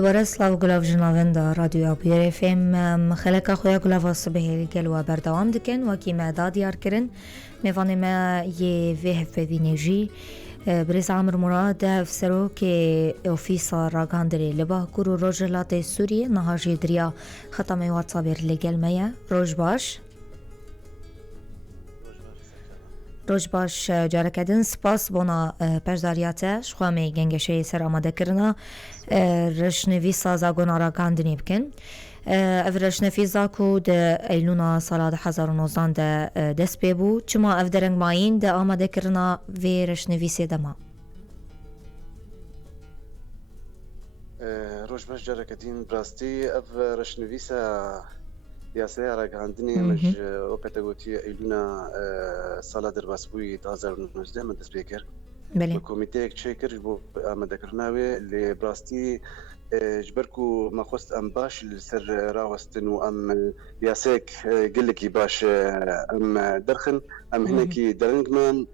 دوباره سلاو گلاو جناوند رادیو آبیر اف ام خلق خویا گلاو صبح گل و بردوام دکن و کی معداد یار کرن میوان ما یه وه فوینجی برز عمر مراد افسرو که اوفیسا راگاندری لباه کرو روجلات سوریه نهاجی دریا ختم واتسابر لگل میا روج باش روج باش جارکدن سپاس بونا پشداریاتش خواهمی گنگشه سر آماده کرنا رشنوی سازا گونا راگاندنی بکن اف رشنوی زاکو ده ایلونا سالا ده 2019 ده دست ببو چما اف درنگ ماین ده آماده کرنا وی رشنوی سیده ما روش باش جارکدین براستی اف رشنوی سا یاسه راگاندنی مش وقتا گوتی ایلونا سالا در باسبوی 2019 من دست بکر کمیته یک چکر بو آماده کرناوی لی براستی جبركو ما خست ام باش لسر راوستن وام ياسك قلكي باش ام درخن ام هناكي درنجمان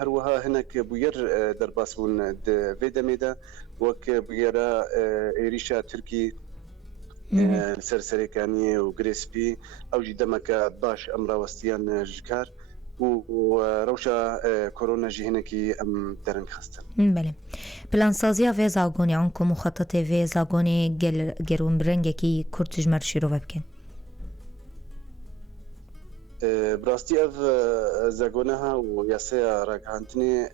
هروها هناك بوير درباسون فيدا ميدا وك بويرا ايريشا تركي لسر سريكاني وغريسبي او جدمك باش ام راوستيان جكار وروشا كورونا جي هناكي ام درنج خستن بله پلان سازی و زاگونی آنکو مخطط و زاگونی گرون برنگه کی کرتج مرشی رو بکن براستی اف زاگونها و یاسه راگهانتنی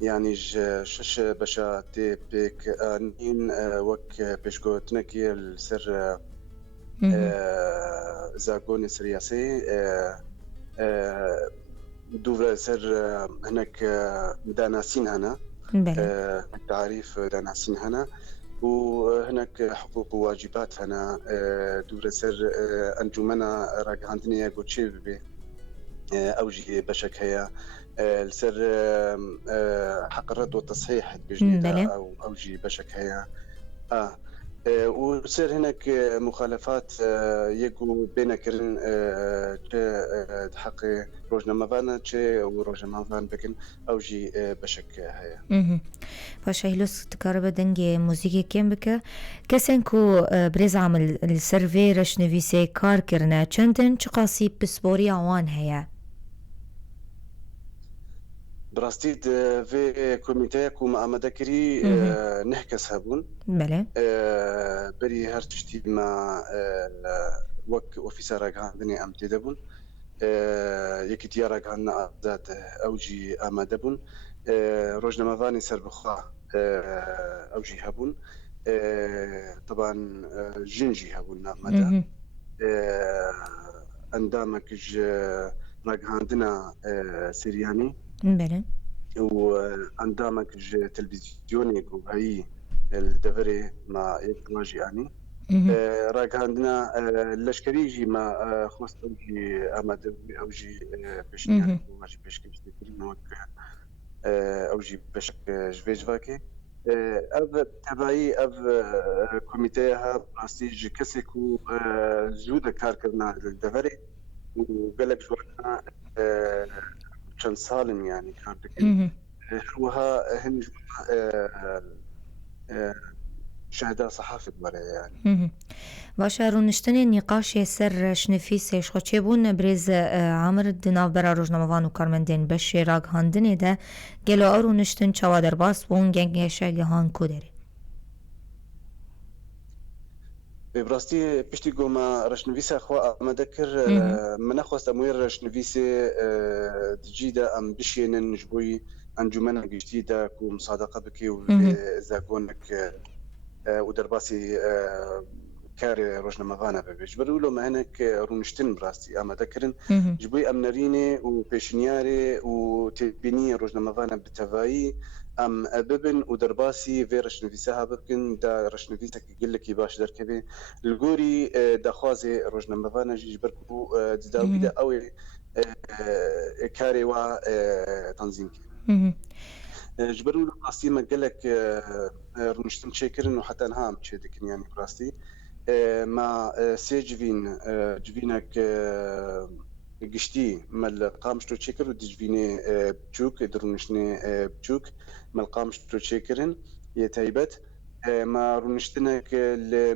يعني شش بشا تي بيك نين وك بيشكوتنكي السر زاگوني سرياسي دوفر سر هناك داناسين هنا تعريف داناسين هنا وهناك حقوق وواجبات هنا دوفر سر انجمنا راجعندني غوتشي بي اوجي بشك هي السر حق الرد والتصحيح بجنيدا او اوجي بشك هي وصير هناك مخالفات يجو بين كرن حق روجنا مافانا تشي وروجنا مافان بكن اوجي بشك هيا باش هيلوس تقرب دنجي موسيقى كم بك كسنكو بريز عمل السيرفي رشنويسي كار كرنا چندن چقاسي بسبوري اوان هيا براستيد في كوميتاك وما امدكري نحكس هابون بله بري هرتشتي ما وك اوفيسر عندني ام تدبون يكي تيارك عنا ذات اوجي امدبون روجنا مافاني سربخا اوجي هابون طبعا جنجي هابون مدى اندامك راك عندنا سيرياني بله وعندامك تلفزيوني وهي الدفري مع يكماجي يعني راك عندنا اللشكريجي ما خمس اوجي اماد اوجي بشنيان وماجي بشكل تكريم اوجي بشك جفيجفاكي اف تبعي اف كوميتيها براسيج كسكو زوده كار كرنا الدفري وقالك جوانا كان سالم يعني كان وها هن شهادة صحافة برا يعني باشه رونشتنی نقاش سر شنفیسش خود چه بون برز عمر دناو برا روزنامه‌وان و کارمندین بشه راگ هاندنه ده گلو رونشتن چوادر باس بون گنگشه گهان کودری براستي بشتي قوما رشنفيسة أخوة أما ذكر من أخوة أموير رشنفيسة جديدة أم بشينن جبوي أنجمنا جديدة كو مصادقة بكي وزاقونك ودرباسي كاري روجنا مغانا بجبروا له ما هناك رونشتن براستي أما ذكرن جبوي أم ناريني وبيشنياري وتبيني روجنا مغانا بتفاي ام ببن ودرباسي في رشنفيسها ببكن دا رشنفيسك يقول لك باش دركبي الجوري دا خوازي روجنا مفانا جبركو داوي دا او كاري وا تنظيمك جبروا له براستي ما قال لك رونشتن شكرن وحتى انها مشيدك يعني براستي ما سيجفين جفينك قشتي مال قامشتو تشيكر ودجفيني بتشوك درونشني بتشوك مال قامشتو تشيكرن يتايبت ما رونشتنك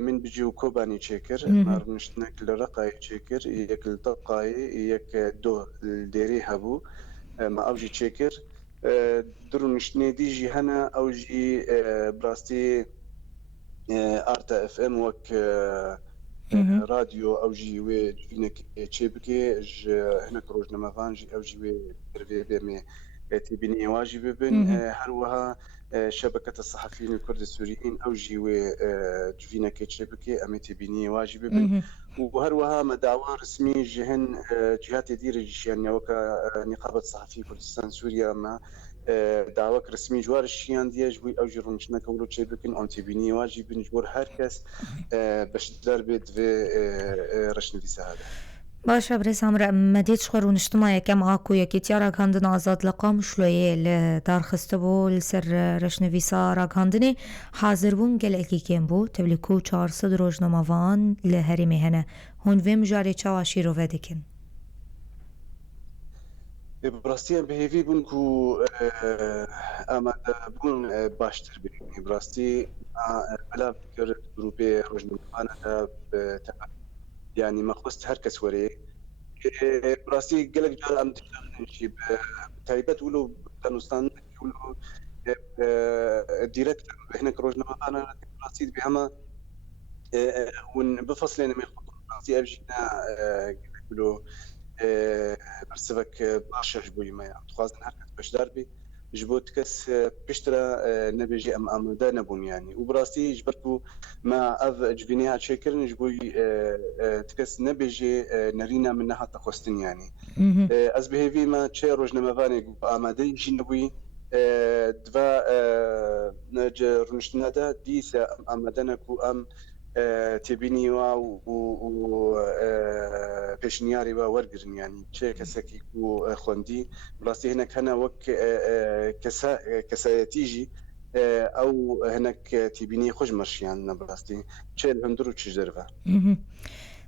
من بيجيو كوباني تشيكر ما رونشتنك لرقاي تشيكر يك الطقاي يك دو الديري هبو ما اوجي تشيكر درونشتني ديجي هنا اوجي براستي ارتا اف ام وك راديو اوجي وي جينك تشيبكي هناك روجنا مافانجي اوجي وي ترفي بمي تبني واجب بن هروها شبكة الصحفيين الكرد السوريين أو جيوي جفينا كيتشبكي أمي تبني واجب بن وهروها مدعوة رسمي جهن جهات دير الجيشان وكا نقابة صحفي كردستان سوريا ما دعوة رسمي جوار الشيان دي جوي أو جرونشنا كولو تشبكين أم تبني واجب بن جوار هركس باش دربت في رشن في سهادة باشا بريس عمرا مديت شخور ونجتماع كم عاكو يكي تيارا كاندن آزاد لقام شلوية لدار خستبو لسر رشنويسا را كاندني حاضر بون گل اكي كم بو تبليكو 400 روزنامه‌وان لهري مهنه هون ويم جاري چاواشي رو ودكن براستي بهيفي بونكو اما بون باشتر بي براستي بلا فكر جروبي روجنامه‌وان يعني ما خصت هركس وري براسي قالك جار ام تشتغل شي بتايبات ولو دانوستان ولو ديريكت هناك روجنا انا براسي بهما ون بفصلين ما يخطر براسي ابجينا يقولوا برسبك باشا جبوي ما تخازن هركت باش داربي جبوت كس بشترى نبيجي ام دا نبون يعني وبراسي جبرتو ما اف جبينيها تشكر نجبوي تكس نبيجي نرينا منها تخستن يعني از بهيفي ما تشي روجنا مفاني امادي جنبوي دفا نجرنشنا دا ديسا امادنكو ام تبيني و بيشنياري ورقرن يعني شيء كسكي و خوندي براسي هناك هنا وك كسايتيجي او هناك تبيني خوش مرشيان براسي شيء الهندرو تشجرفه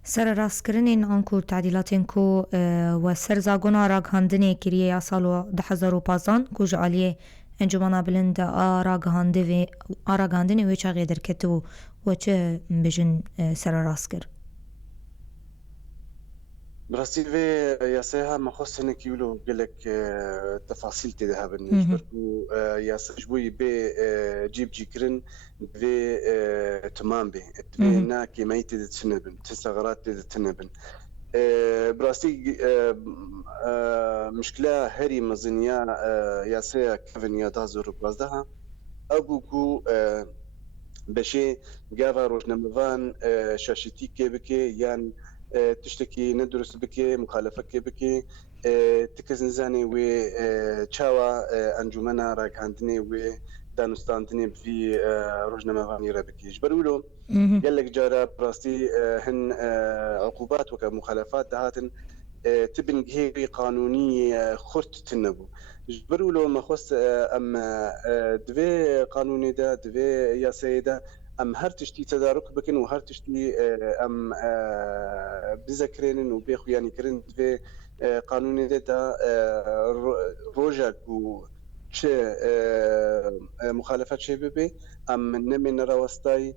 سر راسكرنين انكو تعديلاتنكو وسر زاغونا راغهاندني كريه سالو 2015 كوج عليه انجمانا بلند آراغاندني ويچا غيدر كتو وچه بجن سر راسكر براسي في ياساها ما خص هناك يقولوا قالك تفاصيل تذهب نجبركو ياسجبوي بي جيب جيكرن في تمام بي تبينا كيما تتنبن تستغرات تتنبن براسي مشكلة هري مزنيا ياساها كيفن يدازور برازدها أبوكو بشي قافا روجنامه‌وان شاشتي كيبكي يعني تشتكي ندرس بكي مخالفة بكي تكزنزاني و تشاوا انجمنا راك عندني و دانستاندني في روجنامه‌وان ربكي جبرولو قال لك جارا براستي هن عقوبات وكمخالفات دهاتن تبن هي قانونية خرت تنبو جبرولو ما خص ام دوي قانوني دا دوي يا سيدة ام هر تشتي تدارك بكن وهر تشتي ام بذكرين وبيخو يعني كرنت في قانوني دا روجك و مخالفات شبابي ام نمي نرى وسطاي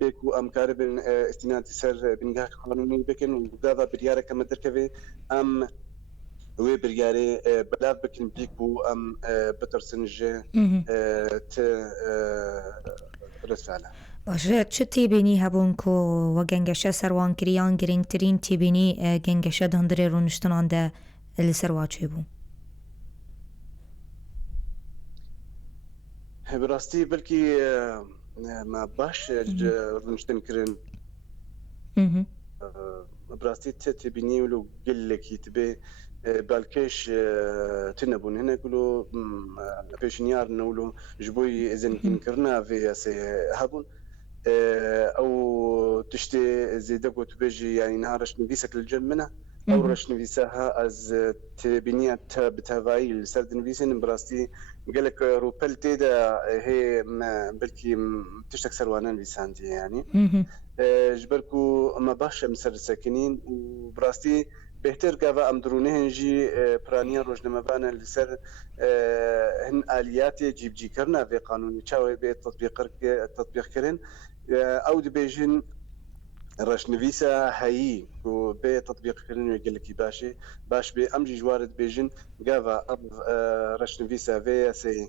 بيكو ام كاربن استناد سر بنجاح قانوني بكن وقاضى بريارة كما تركبي ام وي برياري بلا بكن بيكو ام بترسنجي رسالة باشه چه تیبینی هبون کو و گنگشه سروان کریان گرینگ ترین تیبینی گنگشه دندره رونشتنان ده لسرواچه بون براستي بلكي ما باش رونشتن كرين براستي تبيني ولو قل لك يتبي بالكيش تنبون هنا يقولوا بيشنيار نقولوا جبوي إذن كنكرنا في هابون أو تشتي زيدك وتبيجي يعني نهارش نبيسك للجمنة أو رش نبيسها از تبينيات بتهواي لسرد نبيسين براستي قالك روبل تيدا هي بلكي تشتك سروانا نبيساندي يعني جبركو ما باش مسر ساكنين وبراستي بهتر قاوا ام درونه جي برانيا روجنمبانا لسر هن اليات جيب جي كرنا في قانون تشاوي تطبيق كرن او دبيجن رشنويسا هاي و بي تطبيق كرن يقول لك باش بي امجي جوارد بيجن قاوا اب رشنويسا في سي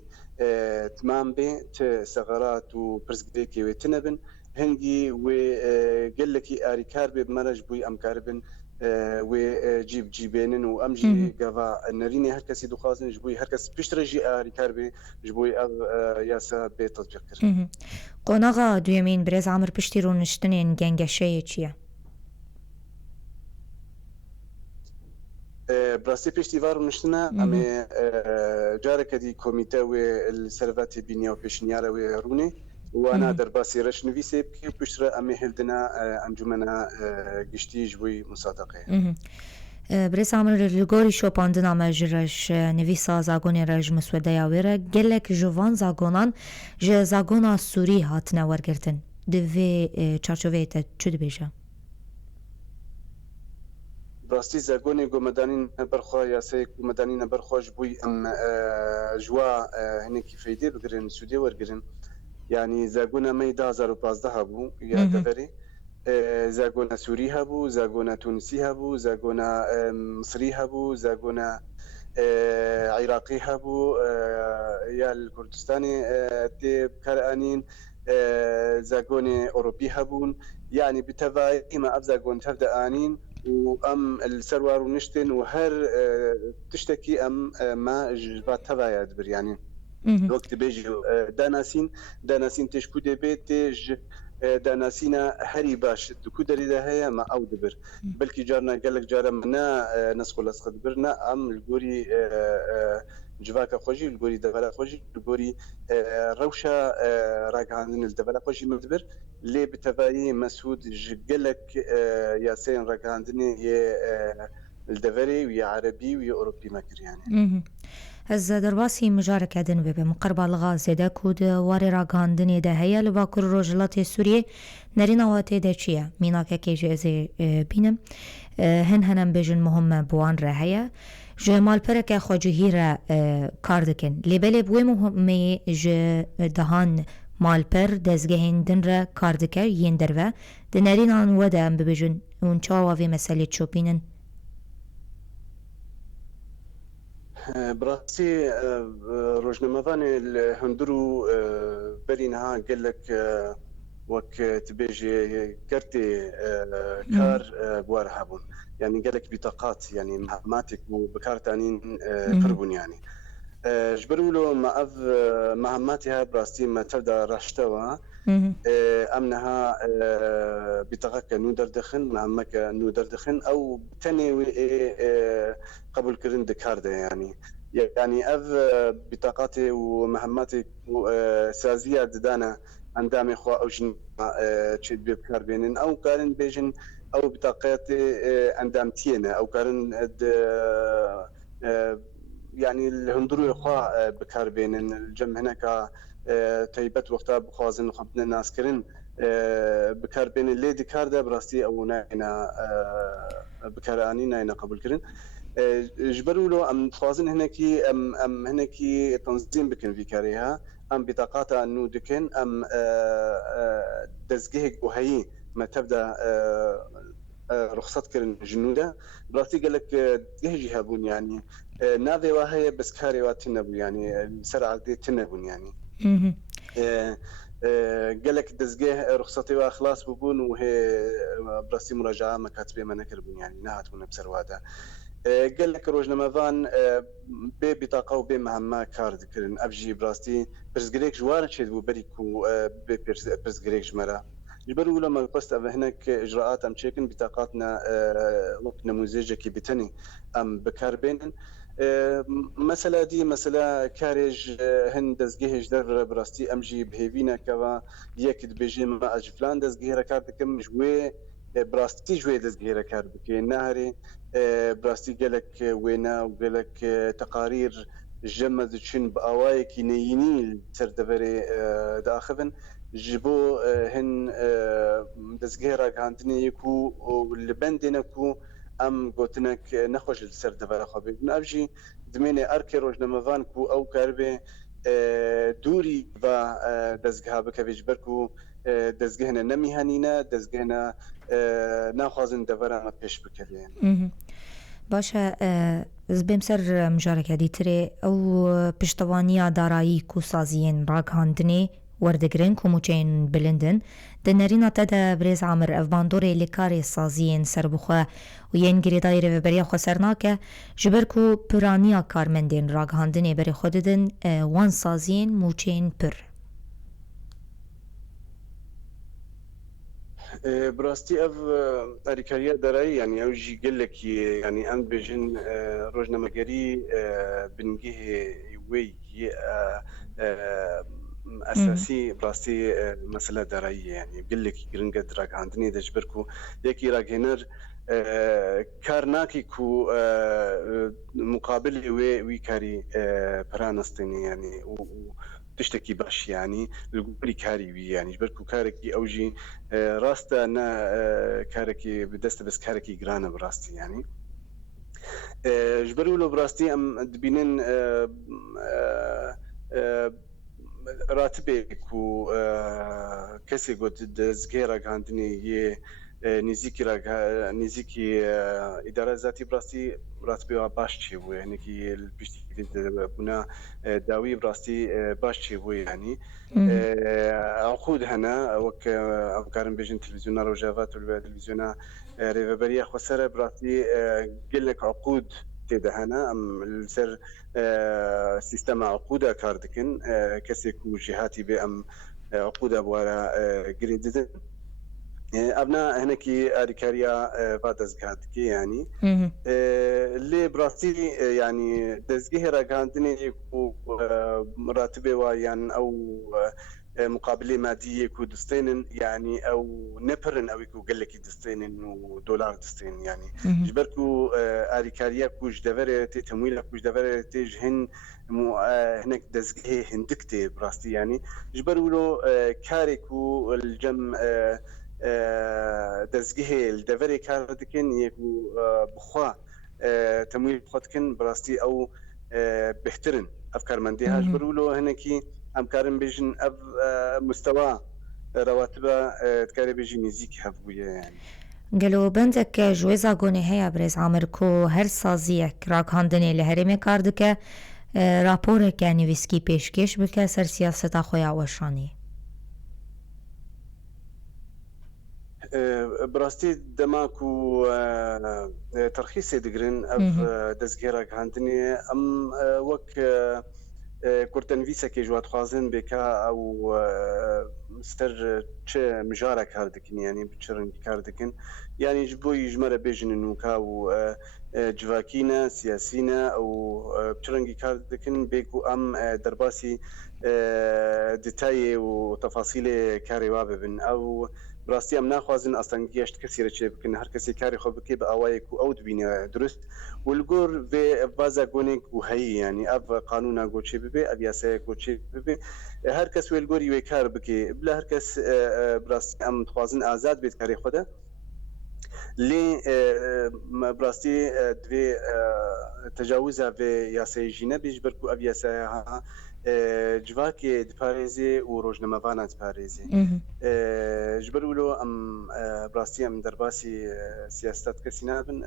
تمام بي ثغرات وبرزقديكي وتنبن هنجي وقال لك اريكار بمرج بوي ام كاربن وجيب جيبينن وامجي قاوا نريني هركسي دخازن جبوي هركس بيشترجي اريكار بي جبوي اب ياسا بي تطبيق كرن قناغا دويمين بريز عمر بيشترون نشتنين جنجشي تشيا براسي بيشتيفار مشتنا امي جارك دي كوميتا والسيرفاتي بينيا وبيشنيارا ويروني وانا درباسي رش نويسي بكي بشرا امي هلدنا انجمنا قشتي جوي مصادقه بريس عمر لغوري شو باندنا مجرش نویسا زاگونی رج مسوده یاویره گلک جوان زاگونان ج زاگونا سوری هاتنه ورگرتن دوی چارچوه ایتا چو دبیجه؟ براستی زاگونی گومدانین برخوا یاسای گومدانین برخوا جبوی ام جوا هنکی فیده بگرن سوده ورگرن يعني زاگونا مي 2015 هبو يا دفري زاگونا سوري هبو زاگونا تونسي هبو زاگونا مصري هبو زاگونا عراقي هبو يا الكردستاني تي كرانين زاگوني اوروبي هبون يعني بتفاي ما ابزاگون تبدا انين وام السروار ونشتن وهر تشتكي ام ما جبات تبايا دبر يعني وقت بيجي داناسين تشكو دبيت تج داناسينا هري باش دكو دريدا هي ما او دبر بلكي جارنا قال لك جارا منا نسخ لسخ دبرنا ام الجوري جواكا خوجي الجوري دبلا خوجي الجوري روشا راكاندن الدبلا خوجي مدبر لي بتباي مسعود قال لك ياسين راكاندني يا الدبري ويا عربي ويا اوروبي ما يعني از درباسی مجارک دن به مقرب الغاز ده کود واری راگاندنی ده هیا لباکر روجلات سوریه نریناواتی ده چیه میناکه که جزی بینم هنم بجن مهم بوان ره هیا جمال پرک خواجهی را کار دکن لیبلی بوی مهمی دهان مالپر دزگهین دن را کار دکر ین درو ده نرینان وده ام ببجن اون چاواوی مسئله چوبینن براسي روجنمافاني الهندرو برينها قال لك وك تبيجي كرتي كار بوار هابون يعني قال لك بطاقات يعني مهماتك وبكار تانين قربون يعني جبروا له مهماتها براستي ما تبدا رشتوا امنها بطاقه نودر دخن مهمك نودر دخن او تاني قبل كرن دكارده يعني بطاقاتي ومهماتي سازيه ددانا عندما خو او جن تشد بكار بينن او كارن بيجن او بطاقاتي عندامتينا او كارن يعني الهندرو اخوا بكار بينن الجم هناك تيبت وقتها بخوازن خبنا ناس كرن بكار بين اللي دكار ده براستي او ناينا بكاراني ناينا قبل كرن جبروا له ام خوازن هناكي ام هناكي تنظيم بكن في كاريها ام بطاقات انه دكن ام دزجه وهي ما تبدا رخصت كرن جنوده براستي قال لك تهجي هابون يعني نافي وهي بس كاري واتنبو يعني السرعه دي تنبون يعني قال لك دزجه رخصتي واخلاص ببون وهي براستي مراجعه مكاتبه ما نكربون يعني نهات من بسرواده قال لك روجنمافان ببطاقه وبمهمه كارد كرن ابجي براستي برزغريك جوار شد بريكو برزغريك جمره جبروا لما قصت هناك اجراءات ام تشيكن بطاقاتنا وقت نموذج كي بتني ام بكاربين مسألة دي مسألة كارج هند دزجهج در براستي امجي بهيفينا كوا يكد بيجي ما اجفلان دزجهر كارد كم جوي براستي جوي دزجهر كارد كي نهري براستي قالك وينا وقالك تقارير جمد تشين باواي كي نيني سردفري داخفن جبو هن دزجهر كاندني يكو والبندنا كو ام گوتنک نخوش سر دبر خو نبجی دمینه ارک روزنامه‌وان کو او کربه دوری و دزگاه بکویج برکو دزگهنا نمیهنینا دزگهنا ناخوازن دبر پیش بکوین. باشه زبیم سر مجارک دیتره او پشتوانی دارایی کو سازین راگهاندنی وردگرن کوموچین بلندن دنرینا تدا برز عامر افباندوری لکاری سازین سربخوا و ین گریدای رو بریا خسرناکه جبرکو پرانیا کارمندین راگهاندنی بری خوددن وان سازین موچین پر براستی اف اریکاریا دارایی یعنی او جی گلک یعنی ام بجن روزنامه‌گری بنگه وی اساسی براستی مسئله دارایی یعنی گلک گرنگ دراگاندنی دجبرکو یکی راگینر کارناکی کو مقابل وی کاری پرانستنی یعنی تشتكي باش يعني القولي كاري بي يعني جبركو كاركي اوجي راستا انا كاركي بدست بس كاركي جرانا براستي يعني جبروا له براستي ام دبينن راتبك و كسي قد زغيرا عندني ي نزيكي اداره ذاتي براستي راتبي باش چي بو يعني كي البشتي بنا داوي براستي باش چي بو يعني عقود هنا وك افكار بيجن تلفزيون روجافات والتلفزيون ريفبريا خسره براستي قال لك عقود تيدا هنا ام السر سيستم عقوده كاردكن كسيكو جهاتي بام عقوده بورا جريددن ابنا هناكي اريكاريا فادزغاتكي يعني اللي براستي يعني دزغه راغاندني مراتبه ويان او مقابله ماديه كو دستين يعني او نبرن او كو قال لك دستين ودولار دستين يعني جبركو اريكاريا كوج دفر تمويل كوج دفر تجهن هناك دزغه هندكتي براستي يعني جبروا له كاريكو الجم دزگه الدوری کار دکن یکو بخوا تمویل خود کن براستی او بهترین افکار مندی هاش برولو هنکی امکارم بیشن اب مستوى رواتب تکاری بیشی نزیک هفویه يعني گلو بندك جويزا گونه هيا برز عامر کو هر سازیک راگهاندنی لهرمه کاردکه راپورك يعني ويسكي پیشکش بکه سر سیاستا خویا وشانی براستي دماكو ترخيص دقرن اف دزگيرا عندني ام وك كورتن فيسا كي جوات خوازن بكا او مستر تش مجارة كاردكن يعني بتشرن كاردكن يعني جبو يجمر بيجن انو كاو جواكينا سياسينا او بتشرنجي كاردكن بيكو ام درباسي ديتاي وتفاصيل كاري واببن او براستي ام ناخوازن اصلا گشت کسی را چه بکن هر کسی کاری خو بکی به اوای کو او دبینه درست والگور به بازا گونیک و هی یعنی اف قانونا گو چه ببه اب یاسه گو چه ببه هر کس والگور یو کار بکی بلا هر کس براستي ام خوازن آزاد بیت کاری خوده لی براستي دوی تجاوزها به یاسه جینه بیش برکو اب یاسه ها جواكي دباريزي وروجنامه‌وانا دباريزي جبرولو ام براستي ام درباسي سياستات كسينابن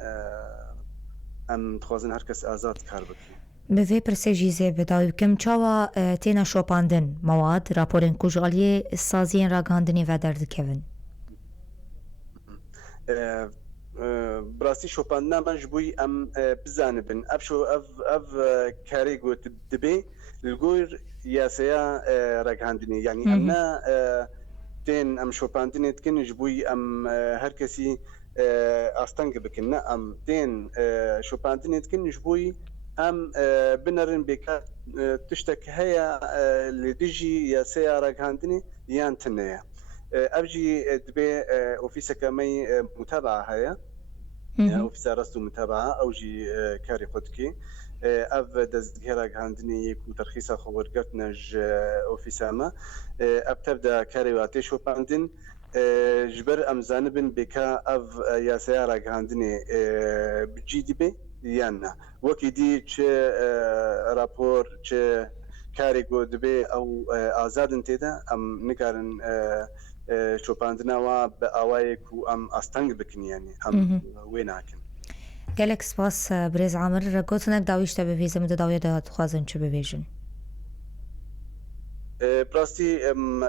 ام تخوازن هركس آزاد كار بكي بذي برسيجيزي بدايو كم چاوا تينا شوپاندن مواد راپورن كوجاليه سازين راگهاندني و دردكevin براستي شوپاندنا من جبوي ام بزانبن ابشو اف كاري قوت دبي الجور ياسيا راگهاندني يعني امنا تين ام شوپاندني تكن جبوي ام هركسي استنج بكنا ام تين شوپاندني تكن جبوي ام بنرن بك تشتك هيا لديجي ياسيا راگهاندني يان تنيا ابجي دبي اوفيسك مي متابعه هيا اوفيس رستو متابعه اوجي كاري خدكي اف دزگیرا عندني كو ترخيص خبر قرتنج اوفيساما ابتبدا كاري واتي شو باندن جبر ام زانبن بکا اف یا سیارا گاندنی بجی دی بی یانا وکی دی چه راپور چه کاری گو دبی او آزادن تیدا ام نکارن شوپاندنا و به آوای کو ام استنگ بکن یعنی ام ویناکن گلک سپاس برز عامر گوتنک داویشتا ببیزه مده داوی داد خوازن چه ببیجن براستی ام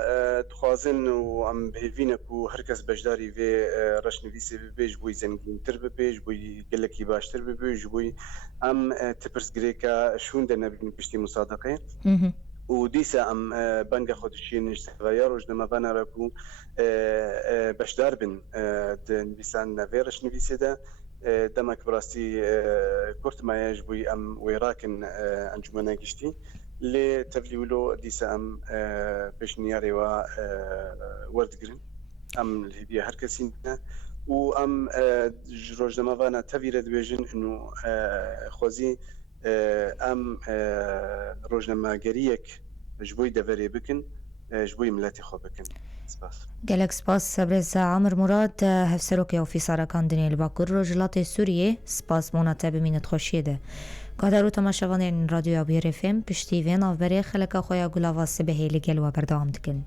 دخوازن و ام بهیوینک و هر کس بجداری وی رشنویسی ببیج بوی زنگین تر ببیج بوی گلکی باشتر ببیج بوی ام تپرس گریکا شون ده نبین پشتی مصادقه و دیسا ام بنگ خودشی نجسویا روجنما بانا راکو بشدار بن نویسان نوی رشنویسی ده دمك براستی كرت ما يجبوي ام ويراكن انجمنا گشتي لي تبليولو ديسا ام بشنياري و وردگرن ام الهديه هر كسينا و ام روجنما بانا تفير دويجن انه خوزي ام روجنما گريك جبوي دفري بكن جبوي ملاتي خو بكن سپاس گلک سپاس برز عامر مراد هفسروک یا فیسارا کاندنی الباکر رجلات سوریه سپاس مناتب مینت خوشیه ده قادرو تماشاوان رادیو ابیر FM پشتی وین آف بری خلقا خویا گلاواسی به هیلی گل و بردام دکن